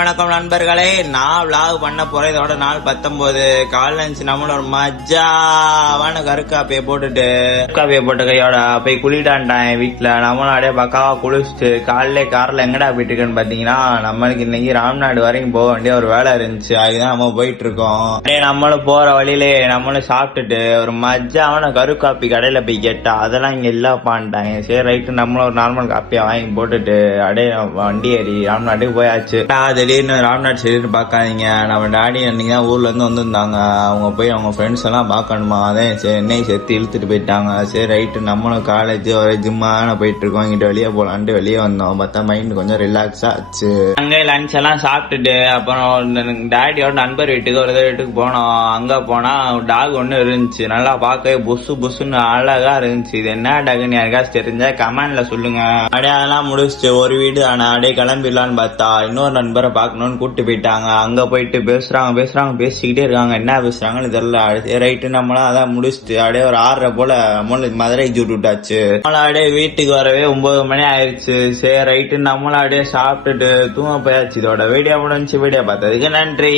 வணக்கம் நண்பர்களே, நான் விளாக் பண்ண போறேன். இதோட நாள் 19 காலைல இருந்துச்சு. நம்மள ஒரு மஜாவான கருக்காப்பியை போட்டுட்டு கருக்காப்பியை போட்ட கையோட போய் குளிட்டான்டான் வீட்டுல. நம்மளும் அப்படியே பக்காவா குளிச்சுட்டு காலையில கார்ல எங்கடா போயிட்டு இருக்குன்னு பாத்தீங்கன்னா, நம்மளுக்கு இன்னைக்கு ராம்நாடு வரைக்கும் போக வேண்டிய ஒரு வேலை இருந்துச்சு. அதுதான் நம்ம போயிட்டு இருக்கோம். நம்மளும் போற வழியிலே நம்மளும் சாப்பிட்டுட்டு ஒரு மஜாவான கருக்காப்பி கடையில போய் கேட்டா அதெல்லாம் இங்க இல்லப்பான்ட்டாங்க. சரி ரைட்டு, நம்மளும் ஒரு நார்மல் காப்பியா வாங்கி போட்டுட்டு அப்படியே வண்டி ஏறி ராம்நாட்டுக்கு போயாச்சு. திடீர்னு ராம்நாட் சரின்னு பாக்காதீங்க, நம்ம டாடி அன்னைக்கு தான் ஊர்ல இருந்து வந்திருந்தாங்க. அவங்க போய் அவங்க ஃப்ரெண்ட்ஸ் எல்லாம் பாக்கணுமா, அதே என்னையும் சேர்த்து இழுத்துட்டு போயிட்டாங்க. சரி ரைட்டு, நம்மளும் காலேஜ் ஒரு ஜிம்மான போயிட்டு இருக்கோம். இங்கிட்ட வெளியே போலான்ட்டு வெளியே வந்தோம். பார்த்தா மைண்ட் கொஞ்சம் ரிலாக்ஸா ஆச்சு. அங்கே லஞ்ச் எல்லாம் சாப்பிட்டுட்டு அப்புறம் டாடியோட நண்பர் வீட்டுக்கு ஒரு வீட்டுக்கு போனோம். அங்க போனா டாக் ஒண்ணு இருந்துச்சு, நல்லா பார்க்கவே புசு புசுன்னு அழகா இருந்துச்சு. இது என்ன டாக்னு யாருக்காச்சும் தெரிஞ்சா கமெண்ட்ல சொல்லுங்க. அப்படியே அதெல்லாம் முடிச்சுட்டு ஒரு வீடு ஆனா அப்படியே கிளம்பிடலான்னு பார்த்தா இன்னொரு நண்பரை பாக்கணும்னு கூப்பிட்டு போயிட்டாங்க. அங்க போயிட்டு பேசிக்கிட்டே இருக்காங்க. என்ன பேசுறாங்கன்னு தெரியல. ரைட்டு, நம்மளாம் அதான் முடிச்சுட்டு அப்படியே ஒரு 6:30 போல மதுரை ஜூட் விட்டாச்சு. நம்மள அப்படியே வீட்டுக்கு வரவே 9 மணி ஆயிடுச்சு. சரி ரைட்டு, நம்மளும் அப்படியே சாப்பிட்டுட்டு தூங்க போயாச்சு. இதோட வீடியோ முடிஞ்சு. வீடியோ பார்த்ததுக்கு நன்றி.